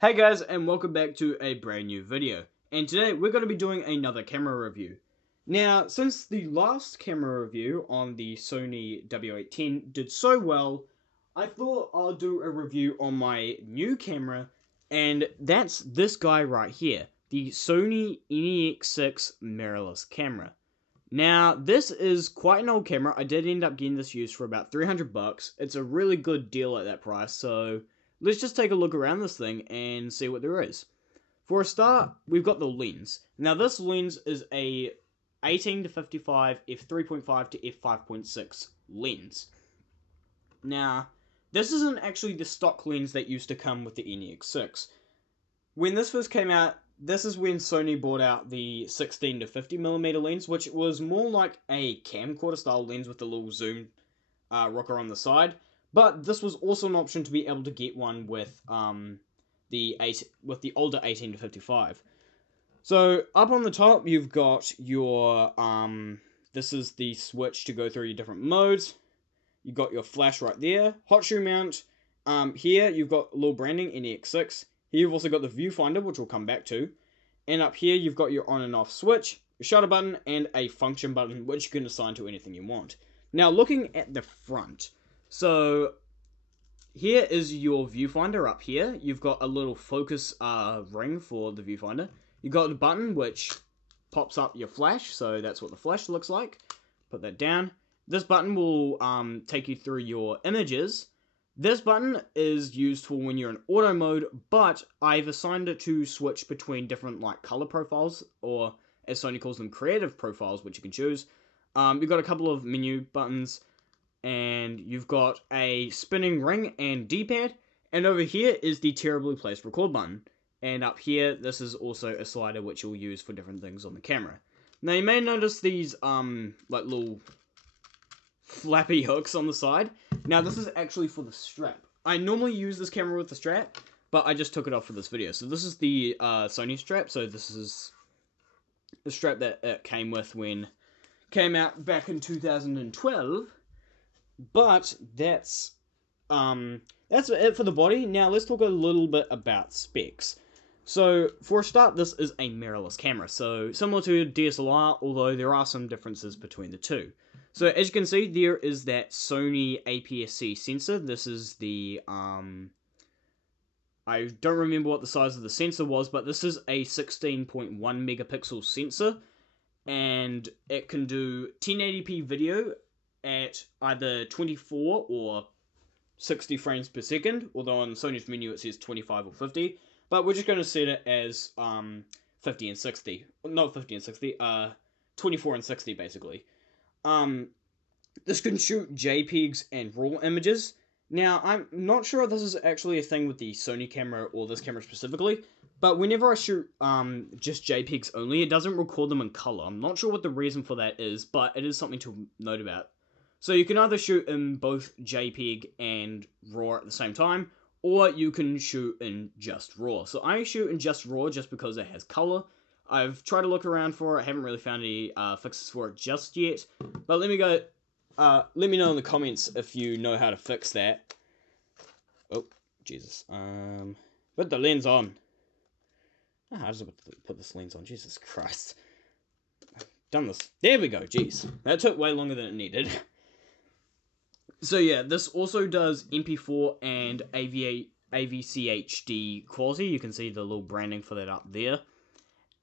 Hey guys, and welcome back to a brand new video. And today we're going to be doing another camera review. Now, since the last camera review on the Sony W810 did so well, I thought I'll do a review on my new camera, and that's this guy right here, the Sony NEX-6 mirrorless camera. Now, this is quite an old camera. I did end up getting this used for about 300 bucks. It's a really good deal at that price, so let's just take a look around this thing and see what there is. For a start, we've got the lens. Now, this lens is a 18 to 55 f3.5 to f5.6 lens. Now, this isn't actually the stock lens that used to come with the NEX-6. When this first came out, this is when Sony brought out the 16 to 50mm lens, which was more like a camcorder style lens with a little zoom rocker on the side. But this was also an option to be able to get one with the older 18 to 55. So up on the top, you've got your this is the switch to go through your different modes. You've got your flash right there, hot shoe mount. Here you've got a little branding NEX-6. Here you've also got the viewfinder, which we'll come back to. And up here you've got your on and off switch, your shutter button, and a function button, which you can assign to anything you want. Now, looking at the front, so here is your viewfinder up here. You've got a little focus ring for the viewfinder. You've got the button, which pops up your flash, so that's what the flash looks like. Put that down. This button will take you through your images. This button is used for when you're in auto mode, but I've assigned it to switch between different like color profiles, or as Sony calls them, creative profiles, which you can choose. You've got a couple of menu buttons, and you've got a spinning ring and D-pad, and over here is the terribly placed record button. And up here, this is also a slider which you'll use for different things on the camera. Now you may notice these like little flappy hooks on the side. Now this is actually for the strap. I normally use this camera with the strap, but I just took it off for this video. So this is the Sony strap. So this is the strap that it came with when it came out back in 2012. But that's it for the body. Now let's talk a little bit about specs. So for a start, this is a mirrorless camera, so similar to DSLR, although there are some differences between the two. So as you can see, there is that Sony APS-C sensor. This is the I don't remember what the size of the sensor was, but this is a 16.1 megapixel sensor, and it can do 1080p video at either 24 or 60 frames per second, although on Sony's menu it says 25 or 50, but we're just going to set it as 50 and 60, not 50 and 60, 24 and 60 basically. This can shoot JPEGs and RAW images. Now, I'm not sure if this is actually a thing with the Sony camera or this camera specifically, but whenever I shoot just JPEGs only, it doesn't record them in color. I'm not sure what the reason for that is, but it is something to note about. So you can either shoot in both JPEG and RAW at the same time, or you can shoot in just RAW. So I shoot in just RAW just because it has color. I've tried to look around for it. I haven't really found any fixes for it just yet. But let me know in the comments if you know how to fix that. Oh, Jesus. Put the lens on. How does it put this lens on? Jesus Christ. I've done this. There we go. Jeez. That took way longer than it needed. So yeah, this also does MP4 and AVCHD quality. You can see the little branding for that up there.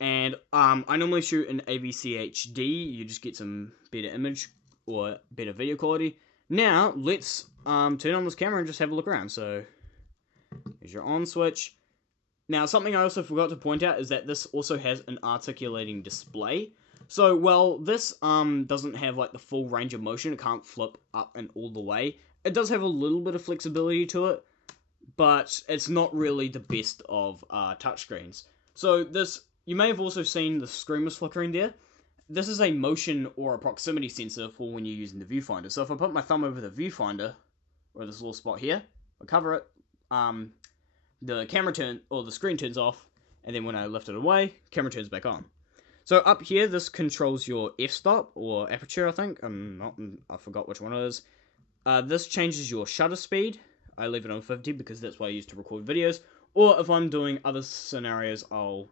And I normally shoot in AVCHD. You just get some better image or better video quality. Now, let's turn on this camera and just have a look around. So, here's your on switch. Now, something I also forgot to point out is that this also has an articulating display. So, well, this doesn't have like the full range of motion. It can't flip up and all the way. It does have a little bit of flexibility to it, but it's not really the best of touchscreens. So this, you may have also seen the screen was flickering there. This is a motion or a proximity sensor for when you're using the viewfinder. So if I put my thumb over the viewfinder, or this little spot here, I cover it, the the screen turns off, and then when I lift it away, camera turns back on. So up here, this controls your f-stop, or aperture, I think. I forgot which one it is. This changes your shutter speed. I leave it on 50 because that's what I use to record videos. Or if I'm doing other scenarios, I'll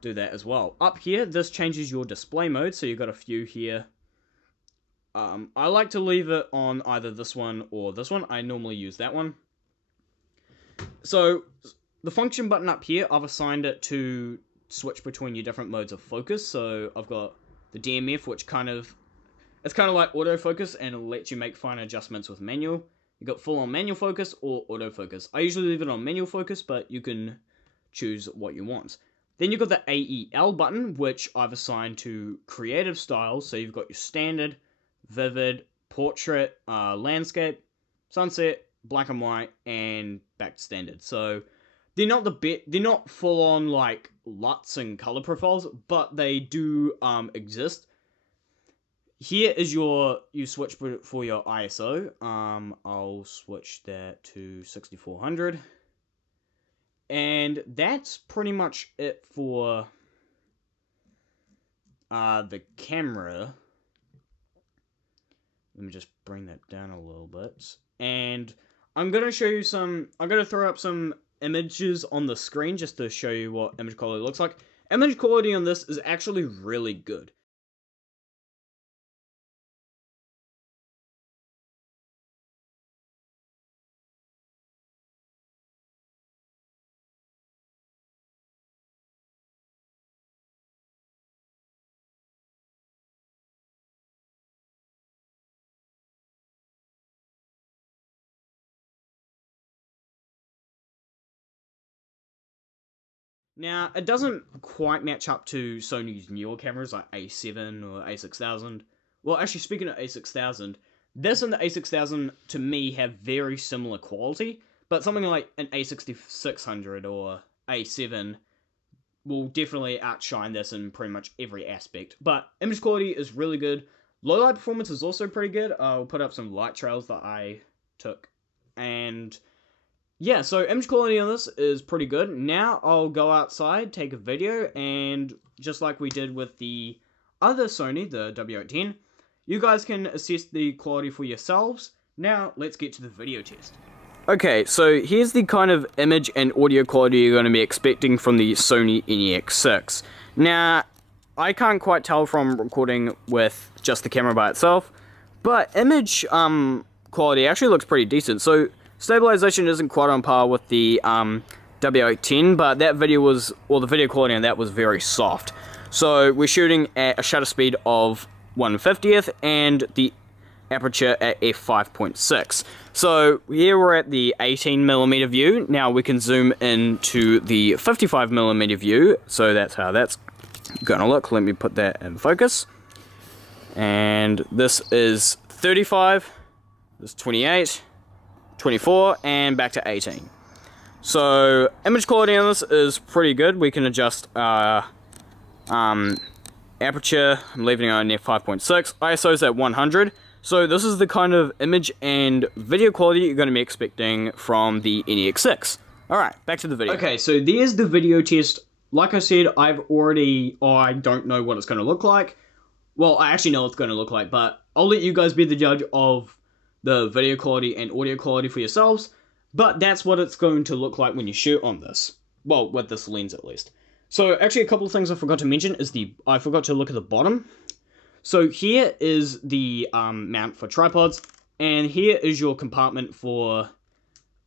do that as well. Up here, this changes your display mode, so you've got a few here. I like to leave it on either this one or this one. I normally use that one. So, the function button up here, I've assigned it to switch between your different modes of focus. So, I've got the DMF, which it's kind of like autofocus, and it'll let you make fine adjustments with manual. You've got full-on manual focus or autofocus. I usually leave it on manual focus, but you can choose what you want. Then you've got the AEL button, which I've assigned to creative styles. So you've got your standard, vivid, portrait, landscape, sunset, black and white, and back to standard. So they're not full on like LUTs and color profiles, but they do exist. Here is you switch for your ISO. I'll switch that to 6400. And that's pretty much it for the camera. Let me just bring that down a little bit. And I'm going to show you I'm going to throw up some images on the screen just to show you what image quality looks like. Image quality on this is actually really good. Now, it doesn't quite match up to Sony's newer cameras like A7 or A6000. Well, actually, speaking of A6000, this and the A6000 to me have very similar quality, but something like an A6600 or A7 will definitely outshine this in pretty much every aspect. But image quality is really good. Low light performance is also pretty good. I'll put up some light trails that I took, and yeah, so image quality on this is pretty good. Now I'll go outside, take a video, and just like we did with the other Sony, the W810, you guys can assess the quality for yourselves. Now, let's get to the video test. Okay, so here's the kind of image and audio quality you're going to be expecting from the Sony NEX-6. Now, I can't quite tell from recording with just the camera by itself, but image quality actually looks pretty decent. So stabilization isn't quite on par with the W810, but that video was, or the video quality on that was very soft. So we're shooting at a shutter speed of 1/50th and the aperture at f5.6. So here we're at the 18mm view. Now we can zoom into the 55mm view. So that's how that's gonna look. Let me put that in focus. And this is 35, this is 28, 24, and back to 18. So image quality on this is pretty good. We can adjust aperture. I'm leaving it on f5.6. ISO's at 100. So this is the kind of image and video quality you're going to be expecting from the NEX-6. Alright, back to the video. Okay, so there's the video test. Like I said, I don't know what it's going to look like. Well, I actually know what it's going to look like, but I'll let you guys be the judge of the video quality and audio quality for yourselves. But that's what it's going to look like when you shoot on this. Well, with this lens at least. So actually a couple of things I forgot to mention is I forgot to look at the bottom. So here is the mount for tripods, and here is your compartment for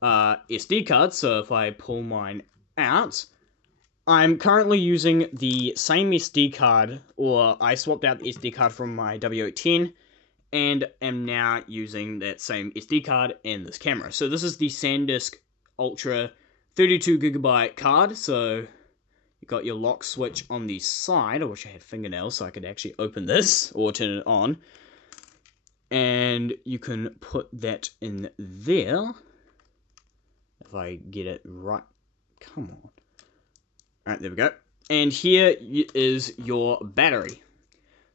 SD cards. So if I pull mine out, I'm currently using the same SD card, or I swapped out the SD card from my W810, and am now using that same SD card in this camera. So this is the SanDisk Ultra 32GB card, so you got your lock switch on the side. I wish I had fingernails so I could actually open this or turn it on. And you can put that in there. If I get it right. Come on. Alright, there we go. And here is your battery.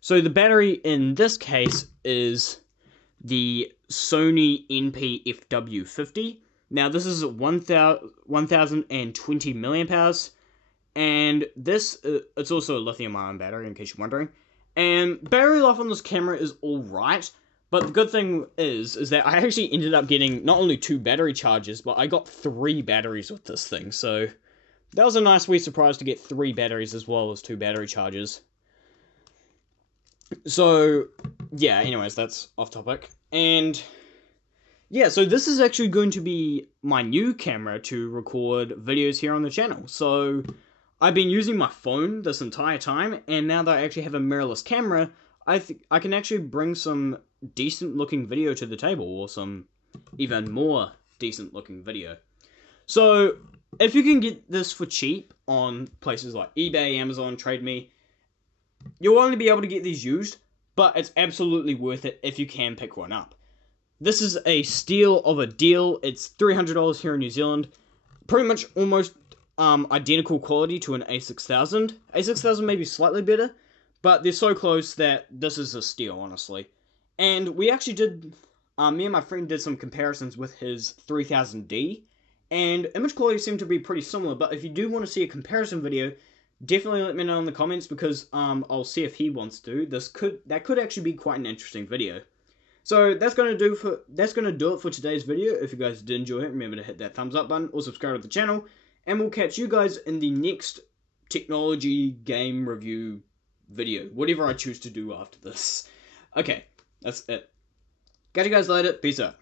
So the battery in this case is the Sony NP-FW50. Now this is 1020 mAh. And this, it's also a lithium-ion battery, in case you're wondering. And battery life on this camera is alright, But the good thing is that I actually ended up getting not only 2 battery chargers, but I got 3 batteries with this thing. So that was a nice wee surprise to get 3 batteries as well as 2 battery chargers. So yeah, anyways, that's off topic. And yeah, so this is actually going to be my new camera to record videos here on the channel. So I've been using my phone this entire time, and now that I actually have a mirrorless camera, I can actually bring some decent looking video to the table, or some even more decent looking video. So if you can get this for cheap on places like eBay, Amazon, Trade Me, you'll only be able to get these used, but it's absolutely worth it if you can pick one up. This is a steal of a deal. It's $300 here in New Zealand. Pretty much almost identical quality to an A6000. A6000 may be slightly better, but they're so close that this is a steal, honestly. And we actually did, me and my friend did some comparisons with his 3000D, and image quality seemed to be pretty similar, but if you do want to see a comparison video, definitely let me know in the comments, because I'll see if he wants to. That could actually be quite an interesting video. So that's gonna do it for today's video. If you guys did enjoy it, remember to hit that thumbs up button or subscribe to the channel, and we'll catch you guys in the next technology game review video, whatever I choose to do after this. Okay, that's it. Catch you guys later. Peace out.